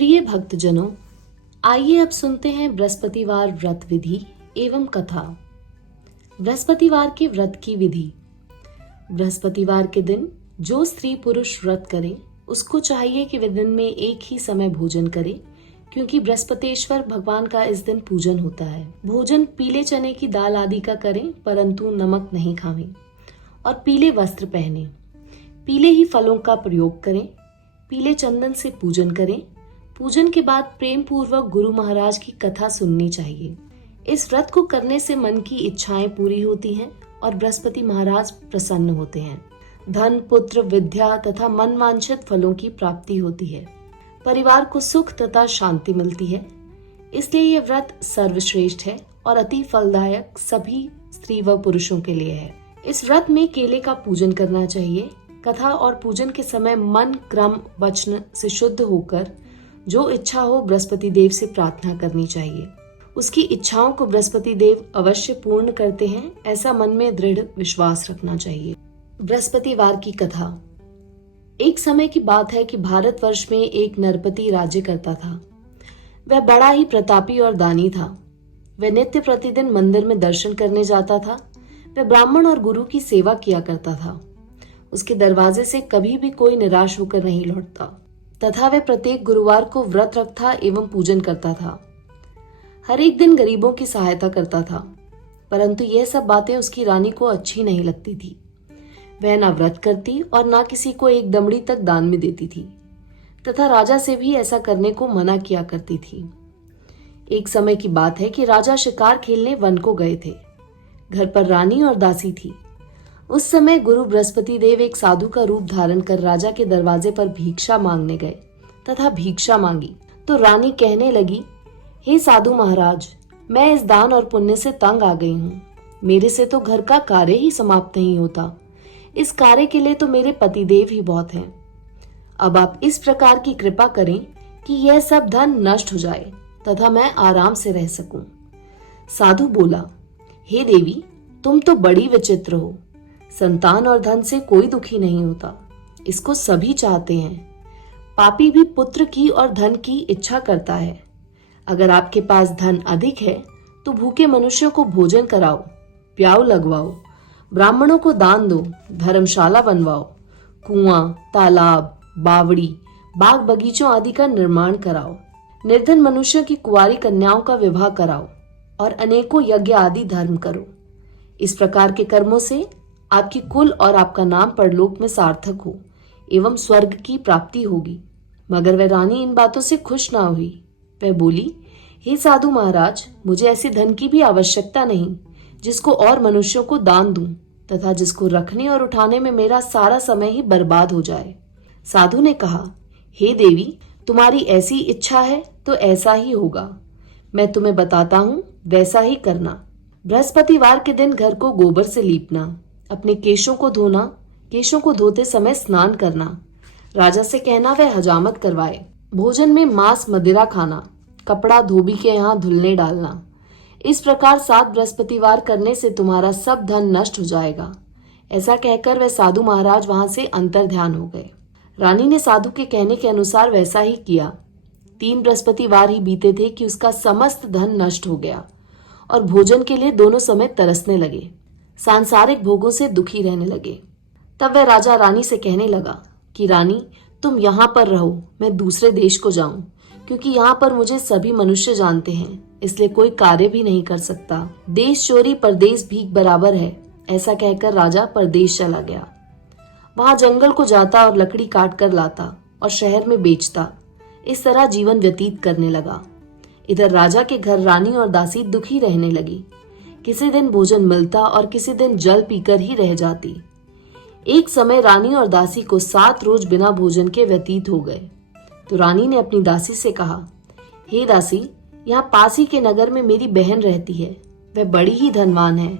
प्रिय भक्तजनों, आइए अब सुनते हैं बृहस्पतिवार व्रत विधि एवं कथा। बृहस्पतिवार के व्रत की विधि। बृहस्पतिवार के दिन जो स्त्री पुरुष व्रत करे उसको चाहिए कि वे दिन में एक ही समय भोजन करे, क्योंकि बृहस्पतिश्वर भगवान का इस दिन पूजन होता है। भोजन पीले चने की दाल आदि का करें, परंतु नमक नहीं खावें और पीले वस्त्र पहने। पीले ही फलों का प्रयोग करें। पीले चंदन से पूजन करें। पूजन के बाद प्रेम पूर्वक गुरु महाराज की कथा सुननी चाहिए। इस व्रत को करने से मन की इच्छाएं पूरी होती हैं और बृहस्पति महाराज प्रसन्न होते हैं। धन, पुत्र, विद्या तथा मन वांछित फलों की प्राप्ति होती है। परिवार को सुख तथा शांति मिलती है। इसलिए यह व्रत सर्वश्रेष्ठ है और अति फलदायक सभी स्त्री व पुरुषों के लिए है। इस व्रत में केले का पूजन करना चाहिए। कथा और पूजन के समय मन, क्रम, वचन से शुद्ध होकर जो इच्छा हो बृहस्पति देव से प्रार्थना करनी चाहिए। उसकी इच्छाओं को बृहस्पति देव अवश्य पूर्ण करते हैं, ऐसा मन में दृढ़ विश्वास रखना चाहिए। बृहस्पतिवार की कथा। एक समय की बात है कि भारतवर्ष में एक नरपति राज्य करता था। वह बड़ा ही प्रतापी और दानी था। वह नित्य प्रतिदिन मंदिर में दर्शन करने जाता था। वह ब्राह्मण और गुरु की सेवा किया करता था। उसके दरवाजे से कभी भी कोई निराश होकर नहीं लौटता तथा वह प्रत्येक गुरुवार को व्रत रखता एवं पूजन करता था। हर एक दिन गरीबों की सहायता करता था, परंतु यह सब बातें उसकी रानी को अच्छी नहीं लगती थी। वह ना व्रत करती और ना किसी को एक दमड़ी तक दान में देती थी तथा राजा से भी ऐसा करने को मना किया करती थी। एक समय की बात है कि राजा शिकार खेलने वन को गए थे। घर पर रानी और दासी थी। उस समय गुरु बृहस्पति देव एक साधु का रूप धारण कर राजा के दरवाजे पर भिक्षा मांगने गए तथा भिक्षा मांगी तो रानी कहने लगी, हे साधु महाराज, मैं इस दान और पुण्य से तंग आ गई हूँ। मेरे से तो घर का कार्य ही समाप्त नहीं होता। इस कार्य के लिए तो मेरे पतिदेव ही बहुत हैं। अब आप इस प्रकार की कृपा करें कि यह सब धन नष्ट हो जाए तथा मैं आराम से रह सकूं। साधु बोला, हे देवी, तुम तो बड़ी विचित्र हो। संतान और धन से कोई दुखी नहीं होता, इसको सभी चाहते हैं। पापी भी पुत्र की और धन की इच्छा करता है। अगर आपके पास धन अधिक है तो भूखे मनुष्यों को भोजन कराओ, प्याऊ लगवाओ, ब्राह्मणों को दान दो, धर्मशाला बनवाओ, कुआं, तालाब, बावड़ी, बाग बगीचों आदि का निर्माण कराओ। निर्धन मनुष्यों की कुंवारी कन्याओं का विवाह कराओ और अनेकों यज्ञ आदि धर्म करो। इस प्रकार के कर्मों से आपकी कुल और आपका नाम परलोक में सार्थक हो एवं स्वर्ग की प्राप्ति होगी। मगर वह रानी इन बातों से खुश ना हुई। वह बोली, हे साधु महाराज, मुझे ऐसे धन की भी आवश्यकता नहीं जिसको और मनुष्यों को दान दूं तथा जिसको रखने और उठाने में मेरा सारा समय ही बर्बाद हो जाए। साधु ने कहा, हे देवी, तुम्हारी ऐसी इच्छा है तो ऐसा ही होगा। मैं तुम्हें बताता हूँ, वैसा ही करना। बृहस्पतिवार के दिन घर को गोबर से लीपना, अपने केशों को धोना, केशों को धोते समय स्नान करना, राजा से कहना वह हजामत करवाए, भोजन में मांस मदिरा खाना, कपड़ा धोबी के यहाँ धुलने डालना। इस प्रकार 7 बृहस्पतिवार करने से तुम्हारा सब धन नष्ट हो जाएगा। ऐसा कहकर वह साधु महाराज वहां से अंतर ध्यान हो गए। रानी ने साधु के कहने के अनुसार वैसा ही किया। 3 बृहस्पतिवार ही बीते थे कि उसका समस्त धन नष्ट हो गया और भोजन के लिए दोनों समय तरसने लगे, सांसारिक भोगों से दुखी रहने लगे। तब वह राजा रानी से कहने लगा कि रानी, तुम यहाँ पर रहो, मैं दूसरे देश को जाऊं, क्योंकि यहाँ पर मुझे सभी मनुष्य जानते हैं, इसलिए कोई कार्य भी नहीं कर सकता। देश चोरी परदेश भीख बराबर है। ऐसा कहकर राजा परदेश चला गया। वहां जंगल को जाता और लकड़ी काट कर लाता और शहर में बेचता। इस तरह जीवन व्यतीत करने लगा। इधर राजा के घर रानी और दासी दुखी रहने लगी। किसी दिन भोजन मिलता और किसी दिन जल पीकर ही रह जाती। एक समय रानी और दासी को 7 रोज बिना भोजन के व्यतीत हो गए। तो रानी ने अपनी दासी से कहा, हे दासी, यहाँ पास ही के नगर में मेरी बहन रहती है। वह बड़ी ही धनवान है।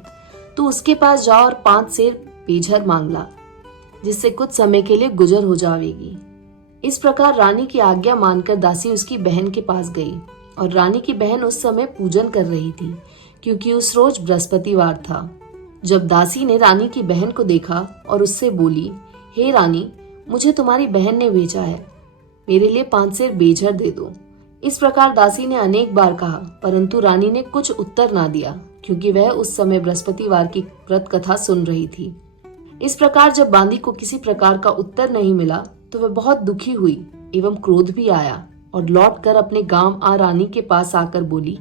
तू उसके पास जा और 5 सेर पेझर मांग ला, जिससे कुछ समय के लिए गुजर हो जाएगी। इस प्रकार रानी की आज्ञा मानकर दासी उसकी बहन के पास गई और रानी की बहन उस समय पूजन कर रही थी, क्योंकि उस रोज बृहस्पतिवार था। जब दासी ने रानी की बहन को देखा और उससे बोली, हे रानी, मुझे तुम्हारी बहन ने भेजा है। मेरे लिए 5 सेर बेझर दे दो। इस प्रकार दासी ने अनेक बार कहा, परंतु रानी ने कुछ उत्तर ना दिया, क्योंकि वह उस समय बृहस्पतिवार की व्रत कथा सुन रही थी। इस प्रकार जब बांदी को किसी प्रकार का उत्तर नहीं मिला तो वह बहुत दुखी हुई एवं क्रोध भी आया और लौटकर अपने गांव आ रानी के पास आकर बोली,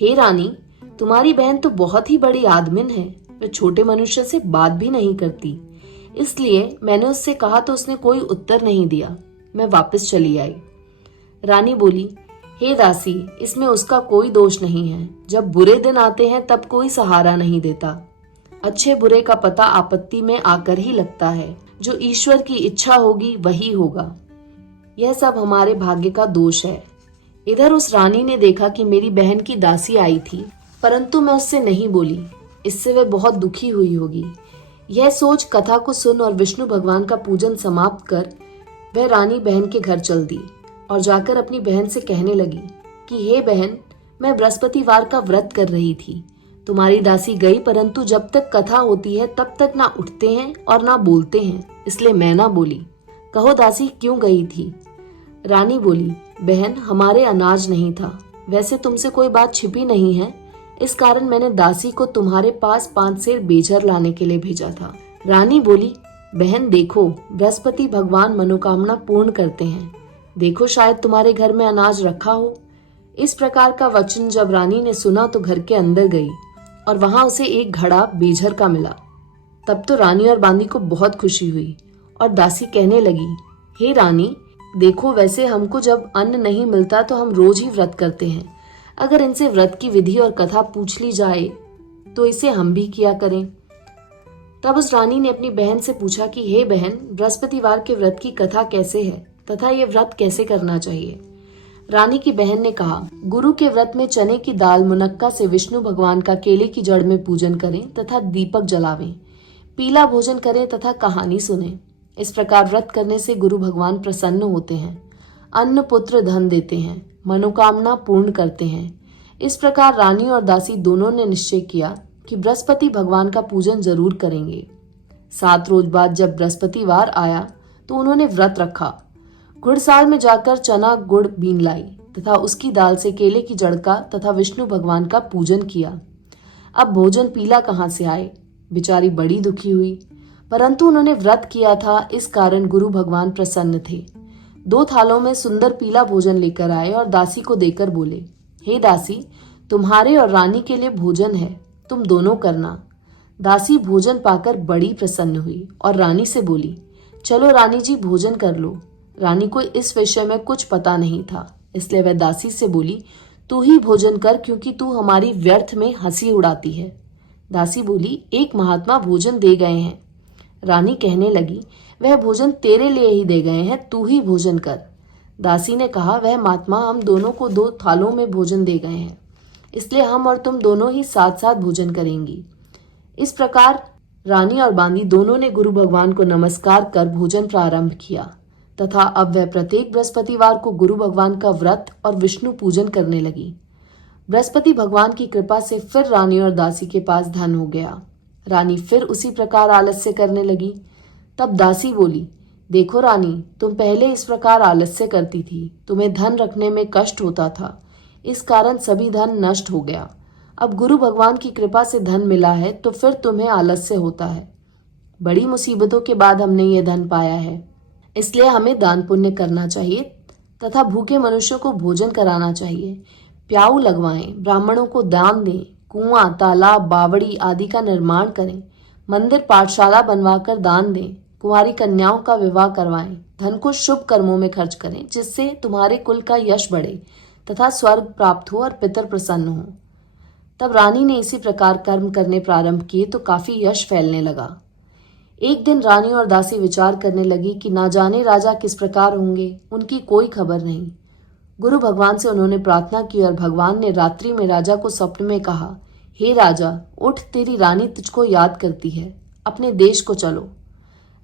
हे रानी, तुम्हारी बहन तो बहुत ही बड़ी आदमिन है, वह छोटे मनुष्य से बात भी नहीं करती। इसलिए मैंने उससे कहा तो उसने कोई उत्तर नहीं दिया। मैं वापस चली आई। रानी बोली, हे दासी, इसमें उसका कोई दोष नहीं है। जब बुरे दिन आते हैं तब कोई सहारा नहीं देता। अच्छे बुरे का पता आपत्ति में आकर ही लगता है। जो ईश्वर की इच्छा होगी वही होगा। यह सब हमारे भाग्य का दोष है। इधर उस रानी ने देखा कि मेरी बहन की दासी आई थी, परंतु मैं उससे नहीं बोली। इससे वह बहुत दुखी हुई होगी। यह सोच कथा को सुन और विष्णु भगवान का पूजन समाप्त कर वह रानी बहन के घर चल दी और जाकर अपनी बहन से कहने लगी कि हे बहन, मैं बृहस्पतिवार का व्रत कर रही थी। तुम्हारी दासी गई, परंतु जब तक कथा होती है तब तक ना उठते हैं और ना बोलते हैं, इसलिए मैं ना बोली। कहो दासी, क्यों गई थी? रानी बोली, बहन, हमारे अनाज नहीं था। वैसे तुमसे कोई बात छिपी नहीं है, इस कारण मैंने दासी को तुम्हारे पास 5 सेर बेझर लाने के लिए भेजा था। रानी बोली, बहन देखो, बृहस्पति भगवान मनोकामना पूर्ण करते हैं। देखो, शायद तुम्हारे घर में अनाज रखा हो। इस प्रकार का वचन जब रानी ने सुना तो घर के अंदर गई और वहां उसे एक घड़ा बेझर का मिला। तब तो रानी और बांदी को बहुत खुशी हुई और दासी कहने लगी, हे रानी, देखो, वैसे हमको जब अन्न नहीं मिलता तो हम रोज ही व्रत करते हैं। अगर इनसे व्रत की विधि और कथा पूछ ली जाए तो इसे हम भी किया करें। तब उस रानी ने अपनी बहन से पूछा कि हे बहन, बृहस्पतिवार के व्रत की कथा कैसे है तथा ये व्रत कैसे करना चाहिए? रानी की बहन ने कहा, गुरु के व्रत में चने की दाल मुनक्का से विष्णु भगवान का केले की जड़ में पूजन करें तथा दीपक जलावें, पीला भोजन करें तथा कहानी सुने। इस प्रकार व्रत करने से गुरु भगवान प्रसन्न होते हैं, अन्न पुत्र धन देते हैं, मनोकामना पूर्ण करते हैं। इस प्रकार रानी और दासी दोनों ने निश्चय किया कि बृहस्पति भगवान का पूजन जरूर करेंगे। 7 रोज बाद जब बृहस्पतिवार आया तो उन्होंने व्रत रखा। घुड़साल में जाकर चना गुड़ बीन लाई तथा उसकी दाल से केले की जड़ का तथा विष्णु भगवान का पूजन किया। अब भोजन पीला कहाँ से आए? बेचारी बड़ी दुखी हुई, परंतु उन्होंने व्रत किया था, इस कारण गुरु भगवान प्रसन्न थे। 2 थालों में सुंदर पीला भोजन लेकर आए और दासी को देकर बोले, हे दासी, तुम्हारे और रानी के लिए भोजन है, तुम दोनों करना। दासी भोजन पाकर बड़ी प्रसन्न हुई और रानी से बोली, चलो रानी जी, भोजन कर लो। रानी को इस विषय में कुछ पता नहीं था, इसलिए वह दासी से बोली, तू ही भोजन कर, क्योंकि तू हमारी व्यर्थ में हंसी उड़ाती है। दासी बोली, एक महात्मा भोजन दे गए हैं। रानी कहने लगी, वह भोजन तेरे लिए ही दे गए हैं, तू ही भोजन कर। दासी ने कहा, वह महात्मा हम दोनों को 2 थालों में भोजन दे गए हैं, इसलिए हम और तुम दोनों ही साथ साथ भोजन करेंगी। इस प्रकार रानी और बांदी दोनों ने गुरु भगवान को नमस्कार कर भोजन प्रारंभ किया तथा अब वह प्रत्येक बृहस्पतिवार को गुरु भगवान का व्रत और विष्णु पूजन करने लगी। बृहस्पति भगवान की कृपा से फिर रानी और दासी के पास धन हो गया। रानी फिर उसी प्रकार आलस्य करने लगी। तब दासी बोली, देखो रानी, तुम पहले इस प्रकार आलस्य करती थी, तुम्हें धन रखने में कष्ट होता था, इस कारण सभी धन नष्ट हो गया। अब गुरु भगवान की कृपा से धन मिला है तो फिर तुम्हें आलस्य होता है। बड़ी मुसीबतों के बाद हमने ये धन पाया है, इसलिए हमें दान पुण्य करना चाहिए तथा भूखे मनुष्यों को भोजन कराना चाहिए। प्याऊ लगवाएं, ब्राह्मणों को दान दें, कुआं, तालाब, बावड़ी आदि का निर्माण करें, मंदिर, पाठशाला बनवाकर दान दें, कुंवारी कन्याओं का विवाह करवाएं, धन को शुभ कर्मों में खर्च करें, जिससे तुम्हारे कुल का यश बढ़े तथा स्वर्ग प्राप्त हो और पितर प्रसन्न हो। तब रानी ने इसी प्रकार कर्म करने प्रारंभ किए तो काफी यश फैलने लगा। एक दिन रानी और दासी विचार करने लगी कि ना जाने राजा किस प्रकार होंगे, उनकी कोई खबर नहीं। गुरु भगवान से उन्होंने प्रार्थना की और भगवान ने रात्रि में राजा को स्वप्न में कहा, हे राजा, उठ, तेरी रानी तुझको याद करती है, अपने देश को चलो।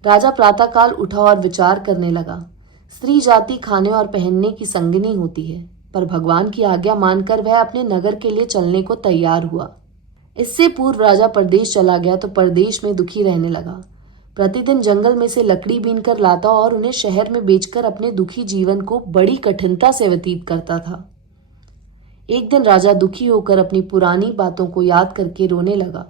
राजा प्रातःकाल उठा और विचार करने लगा। स्त्री जाति खाने और पहनने की संगिनी होती है, पर भगवान की आज्ञा मानकर वह अपने नगर के लिए चलने को तैयार हुआ। इससे पूर्व राजा परदेश चला गया तो परदेश में दुखी रहने लगा। प्रतिदिन जंगल में से लकड़ी बीन कर लाता और उन्हें शहर में बेचकर अपने दुखी जीवन को बड़ी कठिनता से व्यतीत करता था। एक दिन राजा दुखी होकर अपनी पुरानी बातों को याद करके रोने लगा।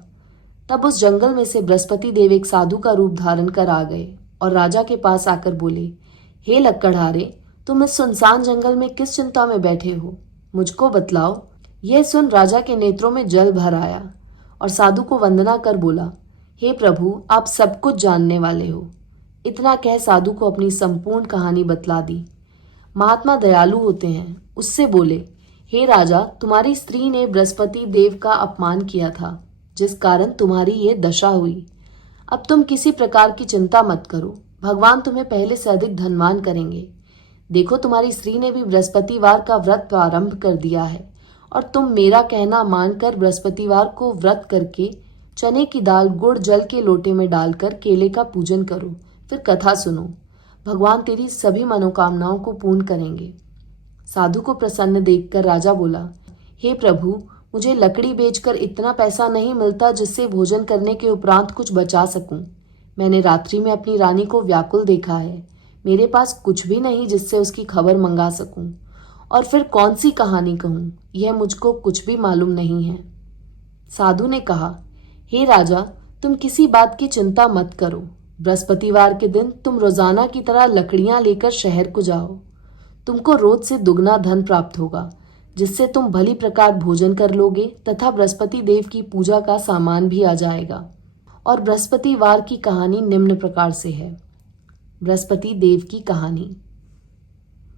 तब उस जंगल में से बृहस्पति देव एक साधु का रूप धारण कर आ गए और राजा के पास आकर बोले, हे लक्कड़हारे, तुम इस सुनसान जंगल में किस चिंता में बैठे हो, मुझको बतलाओ। यह सुन राजा के नेत्रों में जल भर आया और साधु को वंदना कर बोला, हे प्रभु, आप सब कुछ जानने वाले हो। इतना कह साधु को अपनी संपूर्ण कहानी बतला दी। महात्मा दयालु होते हैं। उससे बोले, हे राजा, तुम्हारी स्त्री ने बृहस्पति देव का अपमान किया था, जिस कारण तुम्हारी ये दशा हुई। अब तुम किसी प्रकार की चिंता मत करो, भगवान तुम्हें पहले से अधिक धनवान करेंगे। देखो, तुम्हारी स्त्री ने भी बृहस्पतिवार का व्रत प्रारंभ कर दिया है और तुम मेरा कहना मानकर बृहस्पतिवार को व्रत करके चने की दाल गुड़ जल के लोटे में डालकर केले का पूजन करो, फिर कथा सुनो। भगवान तेरी सभी मनोकामनाओं को पूर्ण करेंगे। साधु को प्रसन्न देखकर राजा बोला, हे प्रभु, मुझे लकड़ी बेचकर इतना पैसा नहीं मिलता जिससे भोजन करने के उपरांत कुछ बचा सकूं। मैंने रात्रि में अपनी रानी को व्याकुल देखा है। मेरे पास कुछ भी नहीं जिससे उसकी खबर मंगा सकूं। और फिर कौन सी कहानी कहूं, यह मुझको कुछ भी मालूम नहीं है। साधु ने कहा, हे राजा, तुम किसी बात की चिंता मत करो। बृहस्पतिवार के दिन तुम रोजाना की तरह लकड़ियां लेकर शहर को जाओ। तुमको रोज से दुगना धन प्राप्त होगा, जिससे तुम भली प्रकार भोजन कर लोगे तथा बृहस्पति देव की पूजा का सामान भी आ जाएगा। और बृहस्पतिवार की कहानी निम्न प्रकार से है। बृहस्पति देव की कहानी।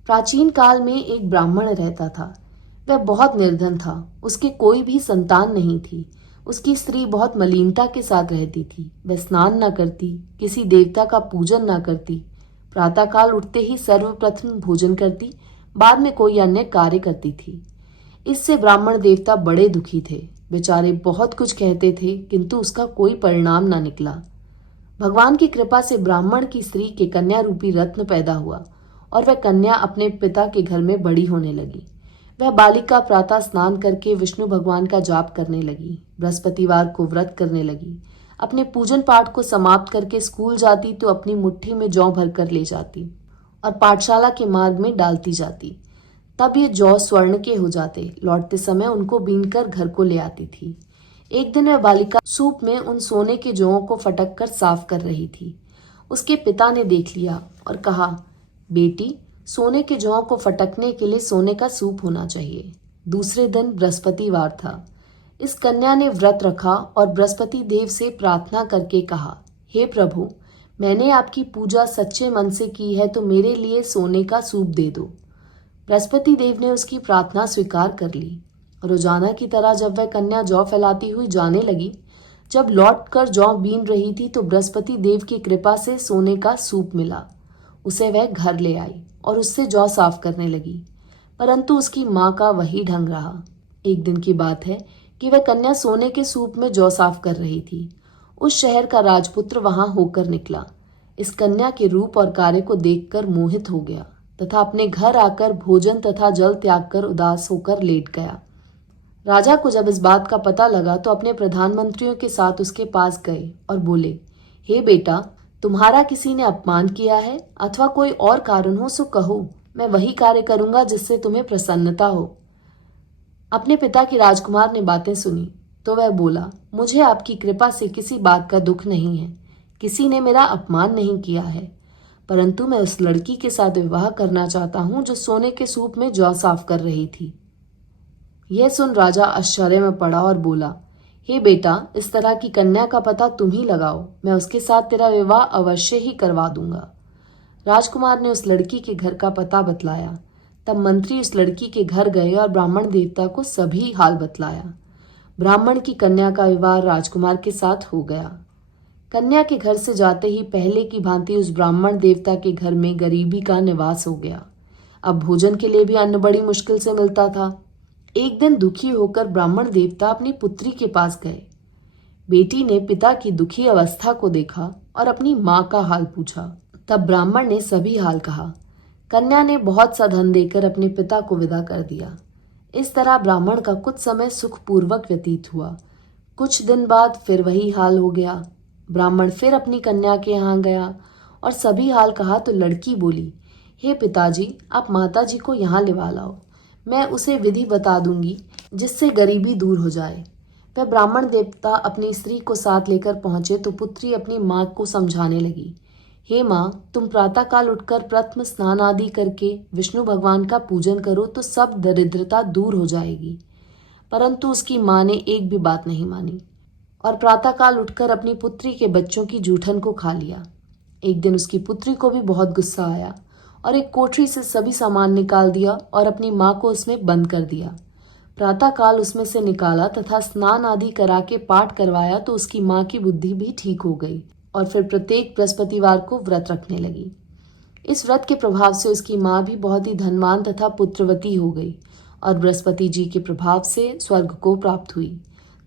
प्राचीन काल में एक ब्राह्मण रहता था। वह बहुत निर्धन था। उसके कोई भी संतान नहीं थी। उसकी स्त्री बहुत मलिनता के साथ रहती थी। वह स्नान न करती, किसी देवता का पूजन न करती, प्रातःकाल उठते ही सर्वप्रथम भोजन करती, बाद में कोई अन्य कार्य करती थी। इससे ब्राह्मण देवता बड़े दुखी थे। बेचारे बहुत कुछ कहते थे, किंतु उसका कोई परिणाम न निकला। भगवान की कृपा से ब्राह्मण की स्त्री के कन्या रूपी रत्न पैदा हुआ और वह कन्या अपने पिता के घर में बड़ी होने लगी। वह बालिका प्रातः स्नान करके विष्णु भगवान का जाप करने लगी, बृहस्पतिवार को व्रत करने लगी। अपने पूजन पाठ को समाप्त करके स्कूल जाती तो अपनी मुट्ठी में जौ भरकर ले जाती और पाठशाला के मार्ग में डालती जाती। तब ये जौ स्वर्ण के हो जाते। लौटते समय उनको बीनकर घर को ले आती थी। एक दिन वह बालिका सूप में उन सोने के जौओं को फटक कर साफ कर रही थी। उसके पिता ने देख लिया और कहा, बेटी, सोने के जौं को फटकने के लिए सोने का सूप होना चाहिए। दूसरे दिन बृहस्पतिवार था। इस कन्या ने व्रत रखा और बृहस्पति देव से प्रार्थना करके कहा, हे प्रभु, मैंने आपकी पूजा सच्चे मन से की है तो मेरे लिए सोने का सूप दे दो। बृहस्पति देव ने उसकी प्रार्थना स्वीकार कर ली। रोजाना की तरह जब वह कन्या जौ फैलाती हुई जाने लगी, जब लौट कर जौ बीन रही थी तो बृहस्पति देव की कृपा से सोने का सूप मिला। उसे वह घर ले आई और उससे जौ साफ करने लगी, परंतु उसकी माँ का वही ढंग रहा। एक दिन की बात है कि वह कन्या सोने के सूप में जौ साफ कर रही थी। उस शहर का राजपुत्र वहां होकर निकला। इस कन्या के रूप और कार्य को देखकर मोहित हो गया तथा अपने घर आकर भोजन तथा जल त्याग कर उदास होकर लेट गया। राजा को जब इस बात का पता लगा तो अपने प्रधानमंत्रियों के साथ उसके पास गए और बोले, हे बेटा, तुम्हारा किसी ने अपमान किया है अथवा कोई और कारण हो सो कहो, मैं वही कार्य करूंगा जिससे तुम्हें प्रसन्नता हो। अपने पिता की राजकुमार ने बातें सुनी तो वह बोला, मुझे आपकी कृपा से किसी बात का दुख नहीं है। किसी ने मेरा अपमान नहीं किया है, परंतु मैं उस लड़की के साथ विवाह करना चाहता हूं जो सोने के सूप में जौ साफ कर रही थी। यह सुन राजा आश्चर्य में पड़ा और बोला, हे बेटा, इस तरह की कन्या का पता तुम ही लगाओ, मैं उसके साथ तेरा विवाह अवश्य ही करवा दूंगा। राजकुमार ने उस लड़की के घर का पता बतलाया। तब मंत्री उस लड़की के घर गए और ब्राह्मण देवता को सभी हाल बतलाया। ब्राह्मण की कन्या का विवाह राजकुमार के साथ हो गया। कन्या के घर से जाते ही पहले की भांति उस ब्राह्मण देवता के घर में गरीबी का निवास हो गया। अब भोजन के लिए भी अन्न बड़ी मुश्किल से मिलता था। एक दिन दुखी होकर ब्राह्मण देवता अपनी पुत्री के पास गए। बेटी ने पिता की दुखी अवस्था को देखा और अपनी माँ का हाल पूछा। तब ब्राह्मण ने सभी हाल कहा। कन्या ने बहुत सा धन देकर अपने पिता को विदा कर दिया। इस तरह ब्राह्मण का कुछ समय सुखपूर्वक व्यतीत हुआ। कुछ दिन बाद फिर वही हाल हो गया। ब्राह्मण फिर अपनी कन्या के यहाँ गया और सभी हाल कहा तो लड़की बोली, हे पिताजी, आप माता जी को यहाँ लिवा लाओ, मैं उसे विधि बता दूंगी जिससे गरीबी दूर हो जाए। वह ब्राह्मण देवता अपनी स्त्री को साथ लेकर पहुंचे तो पुत्री अपनी माँ को समझाने लगी, हे माँ, तुम प्रातःकाल उठकर प्रथम स्नान आदि करके विष्णु भगवान का पूजन करो तो सब दरिद्रता दूर हो जाएगी। परंतु उसकी माँ ने एक भी बात नहीं मानी और प्रातःकाल उठकर अपनी पुत्री के बच्चों की जूठन को खा लिया। एक दिन उसकी पुत्री को भी बहुत गुस्सा आया और एक कोठरी से सभी सामान निकाल दिया और अपनी माँ को उसमें बंद कर दिया। प्रातःकाल उसमें से निकाला तथा स्नान आदि करा के पाठ करवाया तो उसकी माँ की बुद्धि भी ठीक हो गई और फिर प्रत्येक बृहस्पतिवार को व्रत रखने लगी। इस व्रत के प्रभाव से उसकी माँ भी बहुत ही धनवान तथा पुत्रवती हो गई और बृहस्पति जी के प्रभाव से स्वर्ग को प्राप्त हुई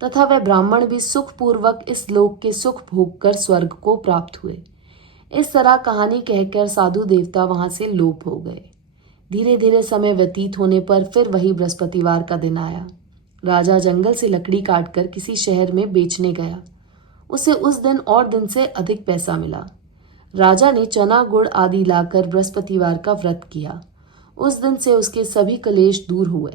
तथा वह ब्राह्मण भी सुखपूर्वक इस लोक के सुख भोग कर स्वर्ग को प्राप्त हुए। इस तरह कहानी कहकर साधु देवता वहां से लोप हो गए। धीरे धीरे समय व्यतीत होने पर फिर वही बृहस्पतिवार का दिन आया। राजा जंगल से लकड़ी काटकर किसी शहर में बेचने गया। उसे उस दिन और दिन से अधिक पैसा मिला। राजा ने चना गुड़ आदि लाकर बृहस्पतिवार का व्रत किया। उस दिन से उसके सभी कलेश दूर हुए।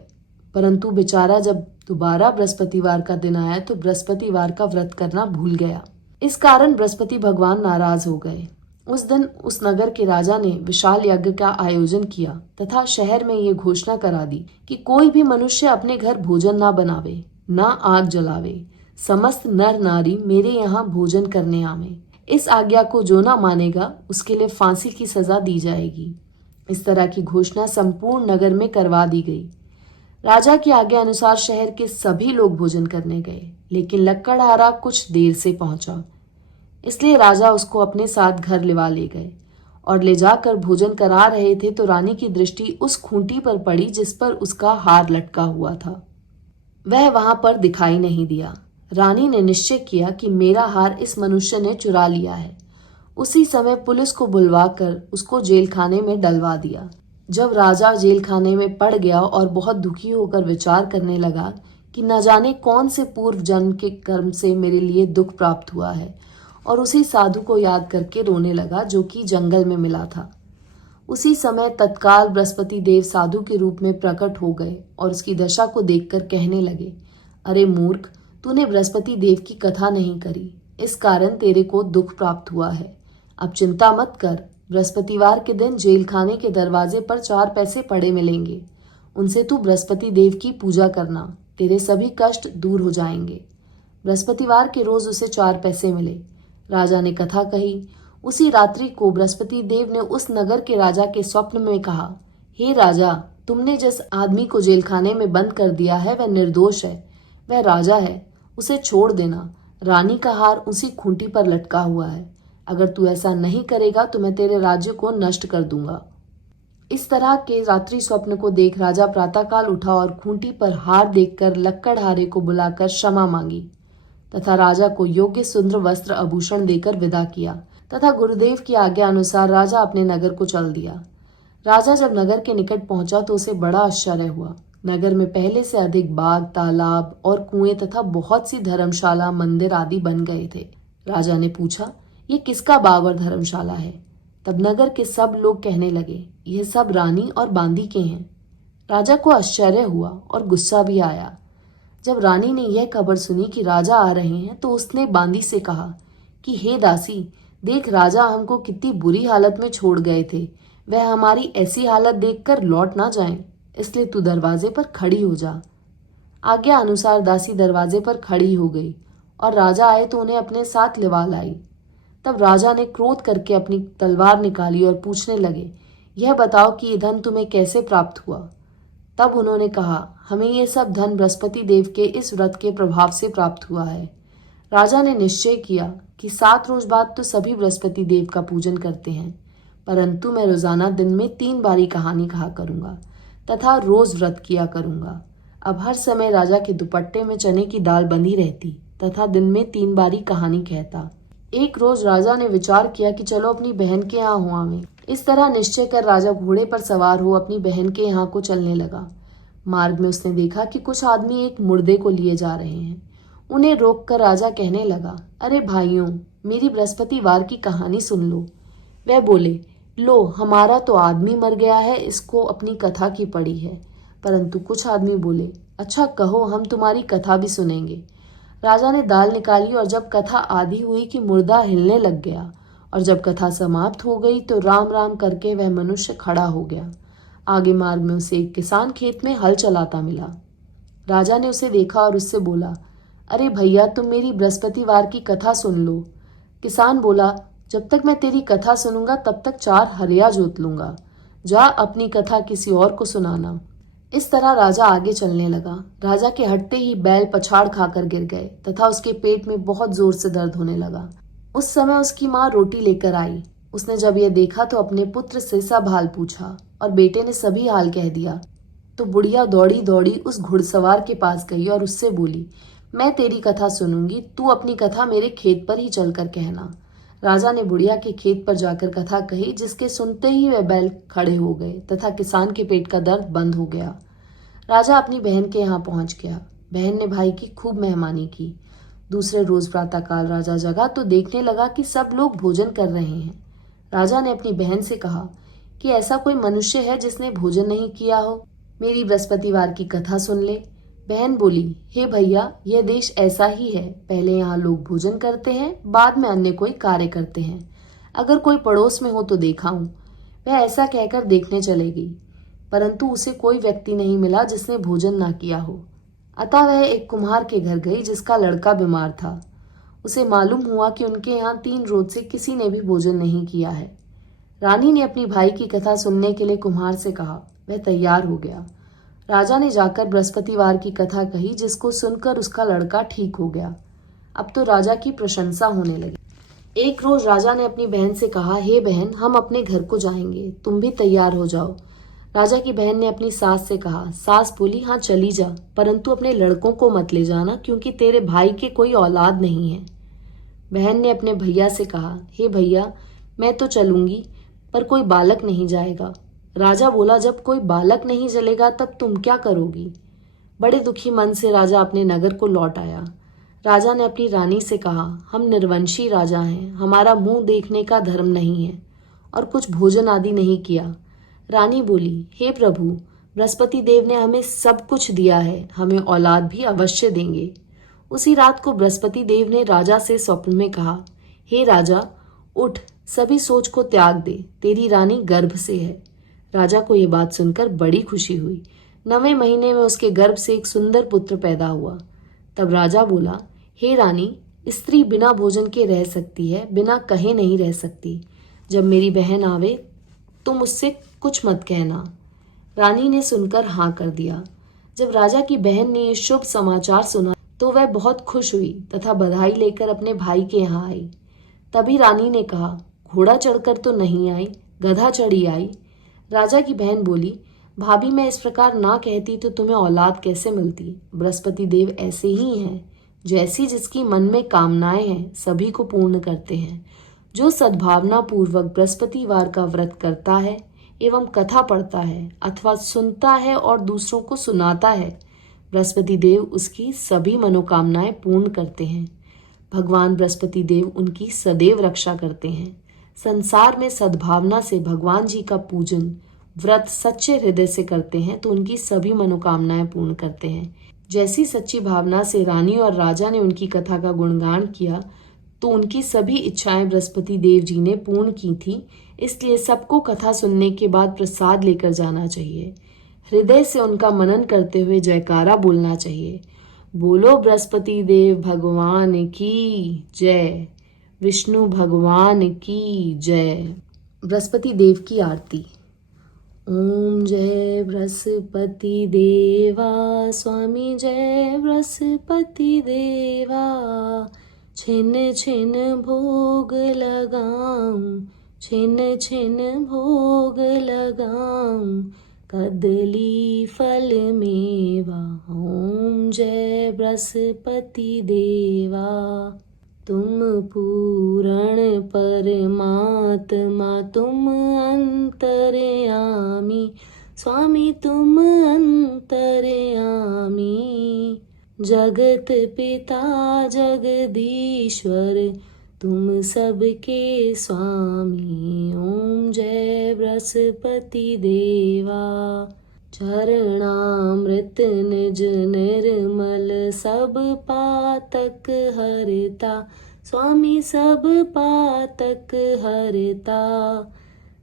परंतु बेचारा जब दोबारा बृहस्पतिवार का दिन आया तो बृहस्पतिवार का व्रत करना भूल गया। इस कारण बृहस्पति भगवान नाराज हो गए। उस दिन उस नगर के राजा ने विशाल यज्ञ का आयोजन किया तथा शहर में ये घोषणा करा दी कि कोई भी मनुष्य अपने घर भोजन ना बनावे, ना आग जलावे। समस्त नर नारी मेरे यहाँ भोजन करने आवे। इस आज्ञा को जो ना मानेगा उसके लिए फांसी की सजा दी जाएगी। इस तरह की घोषणा संपूर्ण नगर में करवा दी गई। राजा की आज्ञा अनुसार शहर के सभी लोग भोजन करने गए, लेकिन लक्कड़हारा कुछ देर से पहुंचा, इसलिए राजा उसको अपने साथ घर लिवा ले गए और ले जाकर भोजन करा रहे थे तो रानी की दृष्टि उस खूंटी पर पड़ी जिस पर उसका हार लटका हुआ था। वह वहां पर दिखाई नहीं दिया। रानी ने निश्चय किया कि मेरा हार इस मनुष्य ने चुरा लिया है। उसी समय पुलिस को बुलवाकर उसको जेल खाने में डलवा दिया। जब राजा जेल खाने में पड़ गया और बहुत दुखी होकर विचार करने लगा कि न जाने कौन से पूर्व जन्म के कर्म से मेरे लिए दुख प्राप्त हुआ है, और उसी साधु को याद करके रोने लगा जो कि जंगल में मिला था। उसी समय तत्काल बृहस्पति देव साधु के रूप में प्रकट हो गए और उसकी दशा को देखकर कहने लगे, अरे मूर्ख, तूने बृहस्पति देव की कथा नहीं करी, इस कारण तेरे को दुख प्राप्त हुआ है। अब चिंता मत कर, बृहस्पतिवार के दिन जेल खाने के दरवाजे पर 4 पैसे पड़े मिलेंगे, उनसे तू बृहस्पति देव की पूजा करना, तेरे सभी कष्ट दूर हो जाएंगे। बृहस्पतिवार के रोज उसे 4 पैसे मिले। राजा ने कथा कही। उसी रात्रि को बृहस्पति देव ने उस नगर के राजा के स्वप्न में कहा, हे राजा, तुमने जिस आदमी को जेल खाने में बंद कर दिया है वह निर्दोष है, वह राजा है, उसे छोड़ देना। रानी का हार उसी खूंटी पर लटका हुआ है। अगर तू ऐसा नहीं करेगा तो मैं तेरे राज्य को नष्ट कर दूंगा। इस तरह के रात्रि स्वप्न को देख राजा प्रातःकाल उठा और खूंटी पर हार देखकर लक्कड़हारे को बुलाकर क्षमा मांगी तथा राजा को योग्य सुंदर वस्त्र आभूषण देकर विदा किया तथा गुरुदेव की आज्ञा अनुसार राजा अपने नगर को चल दिया। राजा जब नगर के निकट पहुंचा तो उसे बड़ा आश्चर्य हुआ। नगर में पहले से अधिक बाग, तालाब और कुएं तथा बहुत सी धर्मशाला, मंदिर आदि बन गए थे। राजा ने पूछा, ये किसका बाग और धर्मशाला है? तब नगर के सब लोग कहने लगे, यह सब रानी और बांदी के हैं। राजा को आश्चर्य हुआ और गुस्सा भी आया। जब रानी ने यह खबर सुनी कि राजा आ रहे हैं तो उसने बांदी से कहा कि हे दासी, देख राजा हमको कितनी बुरी हालत में छोड़ गए थे, वह हमारी ऐसी हालत देखकर लौट ना जाएं, इसलिए तू दरवाजे पर खड़ी हो जा। आज्ञा अनुसार दासी दरवाजे पर खड़ी हो गई और राजा आए तो उन्हें अपने साथ लिवा लाई। तब राजा ने क्रोध करके अपनी तलवार निकाली और पूछने लगे, यह बताओ कि ये धन तुम्हें कैसे प्राप्त हुआ? तब उन्होंने कहा, हमें ये सब धन बृहस्पति देव के इस व्रत के प्रभाव से प्राप्त हुआ है। राजा ने निश्चय किया कि 7 रोज बाद तो सभी बृहस्पति देव का पूजन करते हैं, परंतु मैं रोजाना दिन में 3 बारी कहानी कहा करूंगा तथा रोज व्रत किया करूंगा। अब हर समय राजा के दुपट्टे में चने की दाल बंधी रहती तथा दिन में 3 बारी कहानी कहता। एक रोज राजा ने विचार किया कि चलो अपनी बहन के यहाँ हो आवें। इस तरह निश्चय कर राजा घोड़े पर सवार हो अपनी बहन के यहाँ को चलने लगा। मार्ग में उसने देखा कि कुछ आदमी एक मुर्दे को लिए जा रहे हैं। उन्हें रोककर राजा कहने लगा, अरे भाइयों, मेरी बृहस्पतिवार की कहानी सुन लो। वह बोले, लो हमारा तो आदमी मर गया है, इसको अपनी कथा की पड़ी है। परंतु कुछ आदमी बोले, अच्छा कहो, हम तुम्हारी कथा भी सुनेंगे। राजा ने दाल निकाली और जब कथा आधी हुई कि मुर्दा हिलने लग गया और जब कथा समाप्त हो गई तो राम राम करके वह मनुष्य खड़ा हो गया। आगे मार्ग में उसे एक किसान खेत में हल चलाता मिला। राजा ने उसे देखा और उससे बोला, अरे भैया, तुम मेरी बृहस्पतिवार की कथा सुन लो। किसान बोला, जब तक मैं तेरी कथा सुनूंगा तब तक 4 हरिया जोत लूंगा। जा अपनी कथा किसी और को सुनाना। इस तरह राजा आगे चलने लगा। राजा के हटते ही बैल पछाड़ खाकर गिर गए तथा उसके पेट में बहुत जोर से दर्द होने लगा। उस समय उसकी माँ रोटी लेकर आई। उसने जब यह देखा तो अपने पुत्र से सब हाल पूछा और बेटे ने सभी हाल कह दिया। तो बुढ़िया दौड़ी दौड़ी उस घुड़सवार के पास गई और उससे बोली, मैं तेरी कथा सुनूंगी, तू अपनी कथा मेरे खेत पर ही चलकर कहना। राजा ने बुढ़िया के खेत पर जाकर कथा कही, जिसके सुनते ही वह बैल खड़े हो गए तथा किसान के पेट का दर्द बंद हो गया। राजा अपनी बहन के यहाँ पहुंच गया। बहन ने भाई की खूब मेहमानी की। दूसरे रोज प्रातःकाल राजा जगा तो देखने लगा कि सब लोग भोजन कर रहे हैं। राजा ने अपनी बहन से कहा कि ऐसा कोई मनुष्य है जिसने भोजन नहीं किया हो, मेरी बृहस्पतिवार की कथा सुन ले। बहन बोली, हे भैया, यह देश ऐसा ही है, पहले यहाँ लोग भोजन करते हैं, बाद में अन्य कोई कार्य करते हैं। अगर कोई पड़ोस में हो तो देखा हूं। वह ऐसा कहकर देखने चले गई, परंतु उसे कोई व्यक्ति नहीं मिला जिसने भोजन ना किया हो। अतः वह एक कुम्हार के घर गई जिसका लड़का बीमार था। उसे मालूम हुआ कि उनके यहाँ 3 रोज से किसी ने भी भोजन नहीं किया है। रानी ने अपनी भाई की कथा सुनने के लिए कुम्हार से कहा। वह तैयार हो गया। राजा ने जाकर बृहस्पतिवार की कथा कही, जिसको सुनकर उसका लड़का ठीक हो गया। अब तो राजा की प्रशंसा होने लगी। एक रोज राजा ने अपनी बहन से कहा, हे बहन, हम अपने घर को जाएंगे, तुम भी तैयार हो जाओ। राजा की बहन ने अपनी सास से कहा। सास बोली, हाँ चली जा, परंतु अपने लड़कों को मत ले जाना, क्योंकि तेरे भाई के कोई औलाद नहीं है। बहन ने अपने भैया से कहा, हे भैया, मैं तो चलूंगी, पर कोई बालक नहीं जाएगा। राजा बोला, जब कोई बालक नहीं चलेगा तब तुम क्या करोगी? बड़े दुखी मन से राजा अपने नगर को लौट आया। राजा ने अपनी रानी से कहा, हम निर्वंशी राजा हैं, हमारा मुंह देखने का धर्म नहीं है और कुछ भोजन आदि नहीं किया। रानी बोली, हे प्रभु, बृहस्पति देव ने हमें सब कुछ दिया है, हमें औलाद भी अवश्य देंगे। उसी रात को बृहस्पति देव ने राजा से स्वप्न में कहा, हे राजा, उठ, सभी सोच को त्याग दे, तेरी रानी गर्भ से है। राजा को यह बात सुनकर बड़ी खुशी हुई। 9वें महीने में उसके गर्भ से एक सुंदर पुत्र पैदा हुआ। तब राजा बोला, हे रानी, स्त्री बिना भोजन के रह सकती है, बिना कहे नहीं रह सकती। जब मेरी बहन आवे तुम उससे कुछ मत कहना। रानी ने सुनकर हाँ कर दिया। जब राजा की बहन ने यह शुभ समाचार सुना तो वह बहुत खुश हुई तथा बधाई लेकर अपने भाई के यहाँ आई। तभी रानी ने कहा, घोड़ा चढ़कर तो नहीं आई, गधा चढ़ी आई। राजा की बहन बोली, भाभी, मैं इस प्रकार ना कहती तो तुम्हें औलाद कैसे मिलती? बृहस्पति देव ऐसे ही हैं, जैसी जिसकी मन में कामनाएं हैं सभी को पूर्ण करते हैं। जो सद्भावना पूर्वक बृहस्पतिवार का व्रत करता है एवं कथा पढ़ता है अथवा सुनता है और दूसरों को सुनाता है, बृहस्पति देव उसकी सभी मनोकामनाएं पूर्ण करते हैं। भगवान बृहस्पति देव उनकी सदैव रक्षा करते हैं। संसार में सद्भावना से भगवान जी का पूजन व्रत सच्चे हृदय से करते हैं तो उनकी सभी मनोकामनाएं पूर्ण करते हैं। जैसी सच्ची भावना से रानी और राजा ने उनकी कथा का गुणगान किया तो उनकी सभी इच्छाएं बृहस्पति देव जी ने पूर्ण की थी। इसलिए सबको कथा सुनने के बाद प्रसाद लेकर जाना चाहिए। हृदय से उनका मनन करते हुए जयकारा बोलना चाहिए। बोलो बृहस्पति देव भगवान की जय, विष्णु भगवान की जय। बृहस्पति देव की आरती। ओम जय बृहस्पति देवा, स्वामी जय बृहस्पति देवा। छिन छिन भोग लगाऊं, छिन छिन भोग लगाऊं, कदली फल मेवा। ओम जय बृहस्पति देवा। तुम पूरण परमात्मा, तुम अंतर्यामी, स्वामी तुम अंतर्यामी। जगत पिता जगदीश्वर, तुम सबके स्वामी। ओम जय बृहस्पति देवा। चरणामृत निज निर्मल सब पातक हरता। स्वामी सब पातक हरता।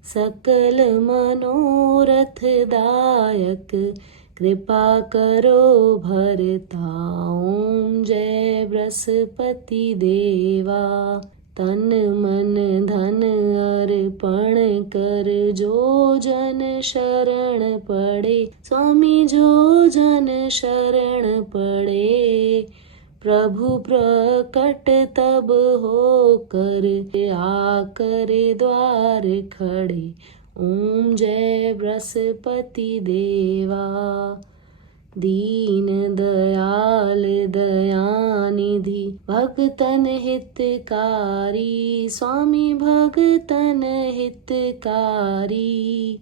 सकल मनोरथ दायक कृपा करो भरता। ओम जय बृहस्पति देवा। तन मन धन अर्पण कर जो जन शरण पड़े। स्वामी जो जन शरण पड़े। प्रभु प्रकट तब हो कर आकर द्वार खड़े। ओम जय बृहस्पति देवा। दीन दयाल दयानिधि भगतन हितकारी। स्वामी भगतन हितकारी।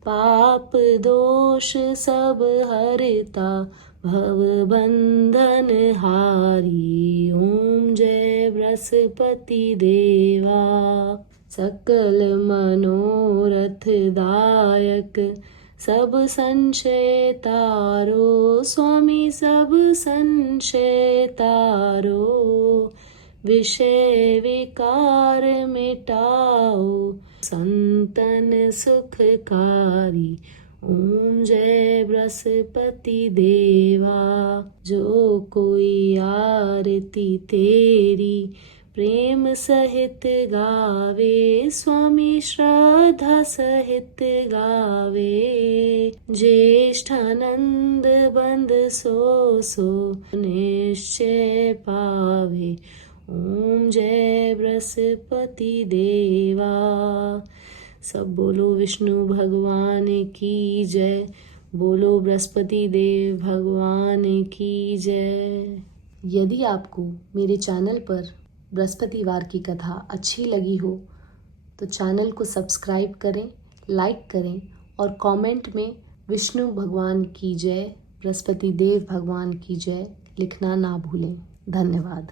पाप दोष सब हरता भव बंधन हारी। ओम जय बृहस्पति देवा। सकल मनोरथ दायक सब संशय तारो। स्वामी सब संशय तारो। विषय विकार मिटाओ संतन सुखकारी। ओम जय बृहस्पति देवा। जो कोई आरती तेरी प्रेम सहित गावे। स्वामी श्रद्धा सहित गावे। ज्येष्ठानंद बंद सो निश्चय पावे। ओम जय बृहस्पति देवा। सब बोलो विष्णु भगवान की जय। बोलो बृहस्पति देव भगवान की जय। यदि आपको मेरे चैनल पर बृहस्पतिवार की कथा अच्छी लगी हो तो चैनल को सब्सक्राइब करें, लाइक करें और कमेंट में विष्णु भगवान की जय, बृहस्पति देव भगवान की जय लिखना ना भूलें। धन्यवाद।